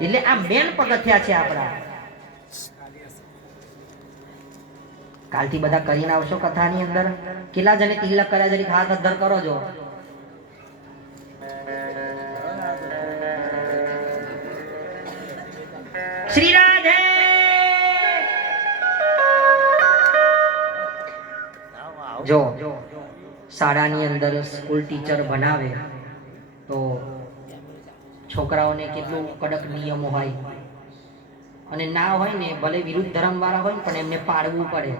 એટલે આ મેન પગથિયા છે આપણા. કાલથી બધા કરીને આવશો કથાની અંદર. કેટલા જણે તિલક કર્યા જરીક હાથ અધર કરો જો. શ્રી રાધે! જો, શાળાની અંદર સ્કૂલ ટીચર ભણાવે તો છોકરાઓને કેટલું કડક નિયમો હોય. અને ના હોય ને, ભલે વિરુદ્ધ ધર્મ વાળા હોય પણ એમને પાડવું પડે.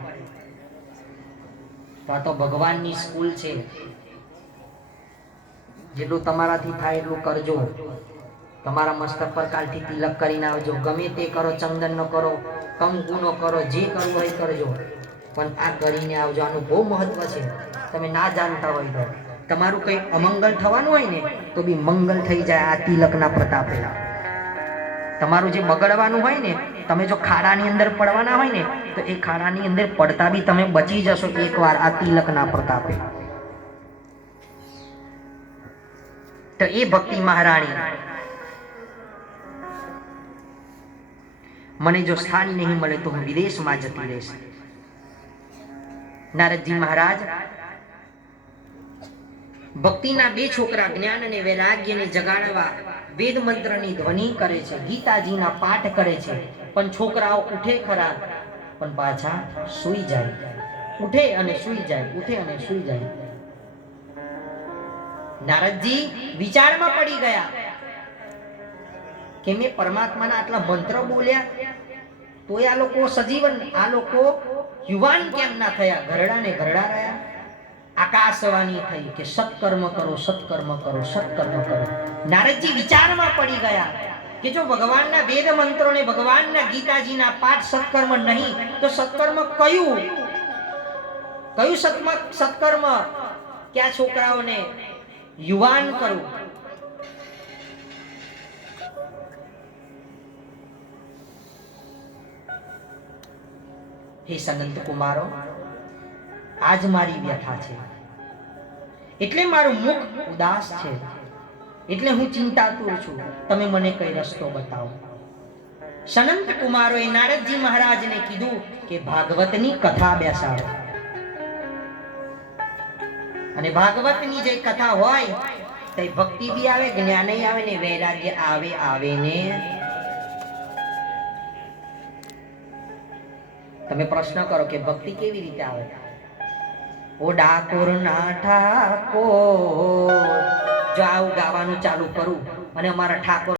તો આ તો ભગવાનની સ્કૂલ છે. જેટલું તમારાથી થાય એટલું કરજો. તમારા મસ્તક પર કાલથી તિલક કરીને આવજો. ગમે તે કરો ચંદન નો કરો કંકુ નો કરો, જે કરવું હોય કરજો. પણ આ કરીને આવજો. આનું બહુ મહત્વ છે. તમે ના જાણતા હોય તો. તમારું કંઈ અમંગલ થવાનું હોય ને, તો બી મંગલ થઈ જાય આ તિલકના પ્રતાપે તમારું જે બગડવાનું હોય ને, તમે જો ખાડાની અંદર પડવાના હોય ને, તો એ ખાડાની અંદર પડતા બી તમે બચી જશો એકવાર આ તિલકના પ્રતાપે. તો એ ભક્તિ મહારાણી, મને જો સ્થાન નહીં મળે તો હું વિદેશમાં જતી રહીશ. નારદજી મહારાજ ભક્તિના બે છોકરા જ્ઞાન અને વૈરાગ્યને જગાડવા વેદ મંત્રની ધ્વનિ કરે છે, ગીતાજીના પાઠ કરે છે. પણ છોકરાઓ ઉઠે ખરા, પણ પાછા સૂઈ જાય. ઉઠે અને સૂઈ જાય, ઉઠે અને સૂઈ જાય. નારદજી વિચારમાં પડી ગયા. કે મેં પરમાત્માના આટલા મંત્ર બોલ્યા? તોય આ લોકો સજીવન, આ લોકો યુવાન કેમ ના થયા? ઘરડા ને ઘરડા રહ્યા. આકાશવાણી થઈ કે સત્કર્મ કરો સત્કર્મ કરો સત્કર્મ કરો. નારદજી વિચારમાં પડી ગયા કે જો ભગવાનના વેદ મંત્રો ને ભગવાનના ગીતાજીના પાઠ સત્કર્મ નહીં, તો સત્કર્મ કયું? કયું સત્મ, સત્કર્મ? ક્યાં છોકરાઓને યુવાન કરવું હે સંત કુમારો આજ મારી વ્યથા છે. એટલે મારું મુખ ઉદાસ છે. એટલે હું ચિંતાતુર છું. તમે મને કઈ રસ્તો બતાવો. સનંત કુમારોએ નારદજી મહારાજને કીધું કે ભાગવતની કથા બેસાડો. અને ભાગવતની જે કથા હોય, તે ભક્તિ બી આવે જ્ઞાન આવે ને વૈરાગ્ય આવે આવે ને. તમે પ્રશ્ન કરો કે ભક્તિ કેવી રીતે આવે? ઓ ડાકોર ના ઠાકોર. જો આવું ગાવાનું ચાલુ કરું અને અમારા ઠાકોર